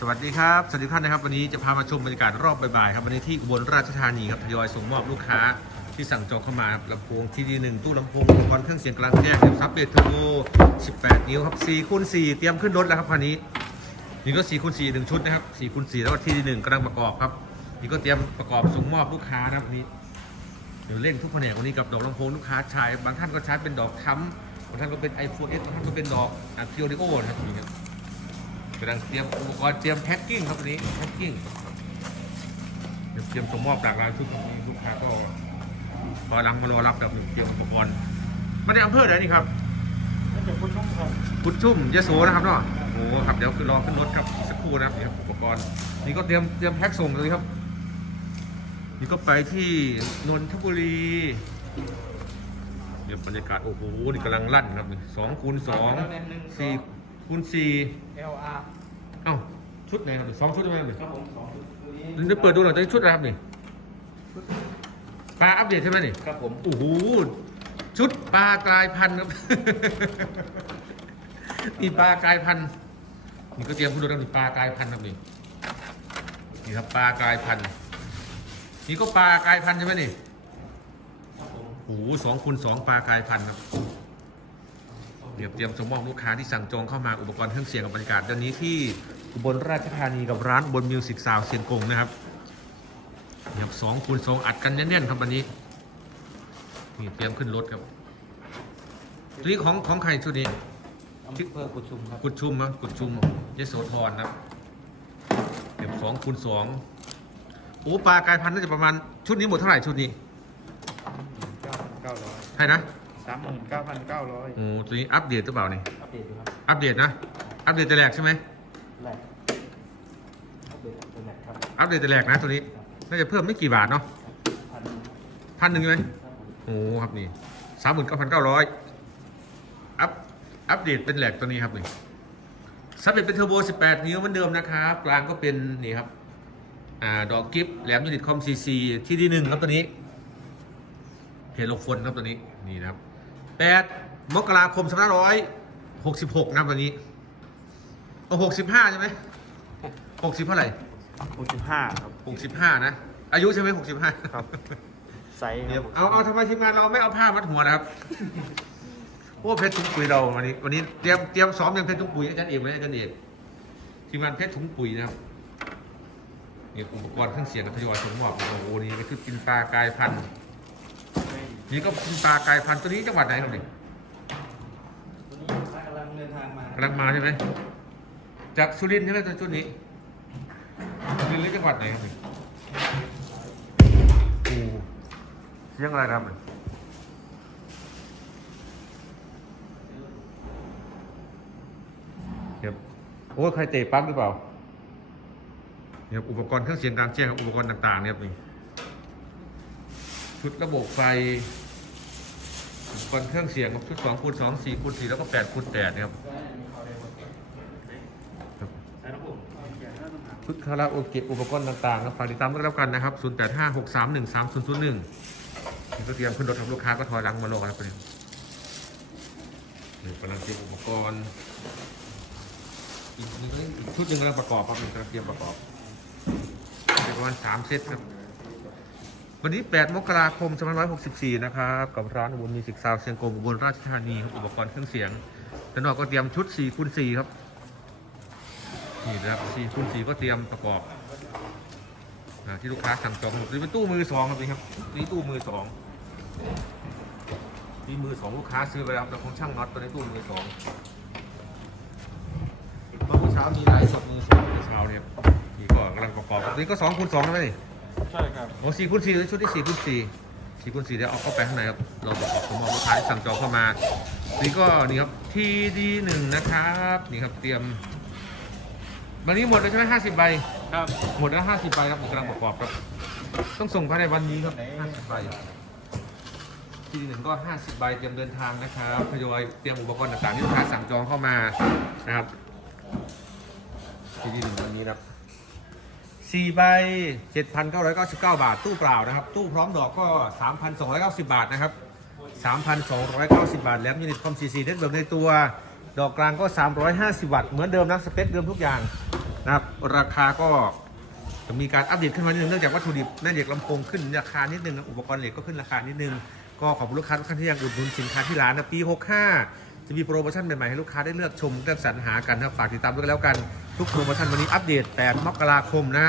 สวัสดีครับ สวัสดีท่านนะครับ วันนี้จะพามาชมบรรยากาศรอบบ่ายๆครับวันนี้ที่อุบลราชธานีครับทยอยส่งมอบลูกค้าที่สั่งจองเข้ามาครับลำโพงทีดีหนึ่งตู้ลำโพงอุปกรณ์เครื่องเสียงกลางแจ้งซับเบสเทอร์โบ18 นิ้วครับ4คูณ4เตรียมขึ้นรถแล้วครับคันนี้ นี่ก็4คูณ4หนึ่งชุดนะครับ4คูณ4แล้วก็ทีดีหนึ่งกำลังประกอบครับ นี่ก็เตรียมประกอบส่งมอบลูกค้านะครับวันนี้เดี๋ยวเล่นทุกแผนกวันนี้กับดอกลำโพงลูกค้าใช้บางท่านก็ใช้เป็นดอกค้ำบางท่านก็เป็น iPhone S บางท่านก็เป็นดอกอ่าพิโอริโอนะครับนี่ครับ กำลังเตรียมอุปกรณ์เตรียมแพ็คกิ้งครับวันนี้แพ็คกิ้งเดี๋ยวเตรียมส่งมอบหลากหลายชุดครับวันนี้ลูกค้าก็รอรังมารอรับกับเตรียมอุปกรณ์มาในอำเภอไหนนี่ครับน่าจะพุทธงครับพุทธชุ่มยโสนะครับเนาะโอ้ครับเดี๋ยวคือรอขึ้นรถครับอีกสักครู่นะครับนี่ครับอุปกรณ์นี่ก็เตรียมเตรียมแพ็คส่งเลยครับ นี่ก็ไปที่นนทบุรีเดี๋ยวบรรยากาศโอ้โหนี่กำลังลั่นครับนี่สองคูณสองสี่ คูณสี่ LR เอ้าชุดไหนครับสองชุดใช่ไหมครับครับผมสองตัวนี้นี่เปิดดูหน่อยตอนนี้ชุดอะไรครับนี่ปลาอัปเดตใช่ไหมนี่ครับผมโอ้โหชุดปลากลายพันธุ์ครับ นี่ปลากลายพันธุ์นี่ก็เตรียมคุณดูครับนี่ปลากลายพันธุ์ครับนี่นี่ครับปลากลายพันธุ์นี่ก็ปลากลายพันธุ์ใช่ไหมนี่ครับผมโอ้โหสองคูณสองปลากลายพันธุ์ครับ เดี๋ยวเตรียมส่งมอบลูกค้าที่สั่งจองเข้ามาอุปกรณ์เครื่องเสียงกับบรรยากาศเดือนนี้ที่อุบลราชธานีกับร้านอุบนมิวสิกซาวเสียงกงนะครับนี่ครับสองคูณสองอัดกันแน่นๆครับวันนี้นี่เตรียมขึ้นรถครับตัวนี้ของของใครชุดนี้อำเภอกุดชุมครับกุดชุมครับกุดชุมยโสธรนะครับเก็บสองคูณสองโอ้ปลากลายพันธุ์น่าจะประมาณชุดนี้หมดเท่าไหร่ชุดนี้เก้าพันเก้าร้อยใช่นะ สามหมื่นเก้าพันเก้าร้อยโอ้ตัวนี้อัปเดตหรือเปล่านี่อัปเดตดูครับอัปเดตนะ อัปเดตแต่แรกใช่ไหมแรกอัปเดตเป็นแรกครับอัปเดตแต่แรกนะตัวนี้น่าจะเพิ่มไม่กี่บาทเนาะพันพันหนึ่งใช่ไหมครับผมโอ้ครับนี่สามหมื่นเก้าพันเก้าร้อยอัพอัปเดตเป็นแหลกตัวนี้ครับนี่ซับเบ็ดเป็นเทอร์โบ 18 นิ้วเหมือนเดิมนะครับ กลางก็เป็นนี่ครับอ่าดอกกิฟแหลมยูนิตคอมซีซีที่ที่หนึ่งครับตัวนี้เพจโลกฟนครับตัวนี้นี่นะครับ 8 มกราคม2566นะครับตัวนี้เอา65 ใช่ไหม60 เท่าไหร่หกสิบห้าครับหกสิบห้านะ อายุใช่ไหมหกสิบห้าครับไซส์คเดี๋ยรัวบเอาเอาทำไมทีมงานเราไม่เอาผ้ามัดหัวนะครับพวกเพชรถุงปุ๋ยเราวันนี้ วันนี้เตรียมเตรียมซ้อมยังเพชรถุงปุ๋ยอาจารย์เอกเลยอาจารย์เอกทีมงานเพชรถุงปุ๋ยนะครับนี่อุปกรณ์เครื่องเสียงกับทยอยส่งมอบโอ้โหนี่ก็คือกินปลากายพันธุ์ นี่ก็กินปลากายพันธุ์ตัวนี้จังหวัดไหนครับนี่ตัวนี้กำลังเดินทางมากำลังมาใช่ไหมจากสุรินทร์ใช่ไหมตัวชุดนี้สุรินทร์หรือจังหวัดไหนครับนี่โอ้เสียงอะไรครับนี่ครับโอ้ใครเตะปั๊บหรือเปล่าเนี่ยครับอุปกรณ์เครื่องเสียงกลางแจ้งครับอุปกรณ์ต่างๆเนี่ยครับนี่ ชุดระบบไฟอุปกรณ์เครื่องเสียงครับชุด2คูณ2 4คูณ4แล้วก็8คูณ8นะครับครับใช่ครับผมชุดคาราโอเกะอุปกรณ์ต่างๆครับฝากติดตามด้วยแล้วกันนะครับ 0 8 5 6 3 1 3 0 0 1นี่ก็เตรียมขึ้นรถทำลูกค้าก็ถอยหลังมารอครับเนี่ยนี่กำลังเตรียมอุปกรณ์อีกชุดหนึ่งกำลังประกอบครับนี่กำลังเตรียมประกอบประมาณสามเซตครับ วันนี้ 8 มกราคม 2564 นะครับกับร้านอุบลมีสิกซาวเชียงกงอุบลราชธานีครับอุปกรณ์เครื่องเสียงด้านอกก็เตรียมชุด4คูณ4ครับนี่นะครับ4คูณ4ก็เตรียมประกอบที่ลูกค้าสั่งจองหมดนี่เป็นตู้มือสองครับนี่ครับนี่ตู้มือสองนี่มือสองลูกค้าซื้อไปแล้วแต่ของช่างน็อตตัวนี้ตู้มือสองเมื่อเช้ามีไลฟ์สดมือสองเมื่อเช้าเนี่ยนี่ก็กำลังประกอบนี่ก็สองคูณสองใช่ไหมนี่ ใช่ครับโอ้สี่คูณสี่ชุดที่สี่คูณสี่สี่คูณสี่เดี๋ยวเอาเข้าไปข้างในครับ เราประกอบสมมองลูกค้าที่สั่งจองเข้ามา นี่ก็นี่ครับทีดีหนึ่งนะครับ นี่ครับเตรียมวันนี้หมดแล้วใช่ไหมห้าสิบใบ ครับ หมดแล้วห้าสิบใบครับกำลังประกอบครับ ต้องส่งภายในวันนี้ครับห้าสิบใบทีหนึ่งก็ห้าสิบใบเตรียมเดินทางนะครับทยอยเตรียมอุปกรณ์ต่างๆที่ลูกค้าสั่งจองเข้ามานะครับที่ดินวันนี้นะครับ สี่ใบเจ็ดพันเก้าร้อยเก้าสิบาท ตู้เปล่านะครับ ตู้พร้อมดอกก็สามพันสองร้อยเก้าสิบาทนะครับสามพันสองร้อยเก้าสิบาท แลมยูนิตคอมซีซีเน็ตเบิร์กในตัว ดอกกลางก็สามร้อยห้าสิบวัตต์ เหมือนเดิมนะสเปคเดิมทุกอย่างนะครับ ราคาก็จะมีการอัปเดตขึ้นมานิดนึงเนื่องจากวัตถุดิบแม่เหล็กลำโพงขึ้นราคานิดนึงนะอุปกรณ์เหล็กก็ขึ้นราคานิดนึง ก็ขอบคุณลูกค้าทุกท่านที่ยังอุดหนุนสินค้าที่ร้านนะปี 65 จะมีโปรโมชั่นใหม่ๆให้ลูกค้าได้เลือกชมเลือกสรรหากันนะฝากติดตามด้วยแล้วกัน ทุกโปรโมชั่นวันนี้อัปเดต 8 มกราคมนะ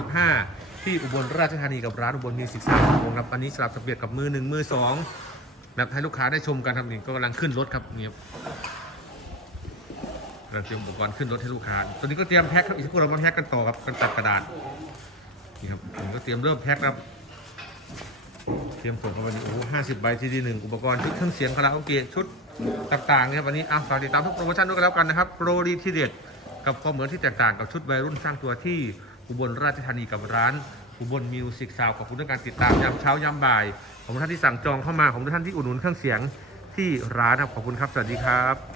2565 ที่อุบลราชธานีกับร้านอุบลมีสิกสามวงครับอันนี้สลับสับเปลี่ยนกับมือหนึ่งมือสองแบบให้ลูกค้าได้ชมกันครับนี่ก็กำลังขึ้นรถครับนี่ครับเราเตรียมอุปกรณ์ขึ้นรถให้ลูกค้า ตอนนี้ก็เตรียมแพ็คครับอีกสักครู่เรามาแพ็คกันต่อครับกันตัดกระดาษนี่ครับผมก็เตรียมเริ่มแพ็คครับเตรียมส่งกันวันนี้โอ้ห้าสิบใบทีดีหนึ่งอุปกรณ์ชุดเครื่องเสียงคาราโอเกะชุดต่างๆเนี่ยครับวันนี้อะฝากติดตามทุกโปรโมชั่นด้วยกันแล้วกันนะครับ โปรดีที่เด็ด กับความเหมือนที่แตกต่างกับชุดวัยรุ่นสร้างตัวที่อุบลราชธานีกับร้านอุบลมิวสิกซาวขอบคุณในการติดตามยามเช้ายามบ่าย ของท่านที่สั่งจองเข้ามาของท่านที่อุดหนุนเครื่องเสียงที่ร้านครับขอบคุณครับสวัสดีครับ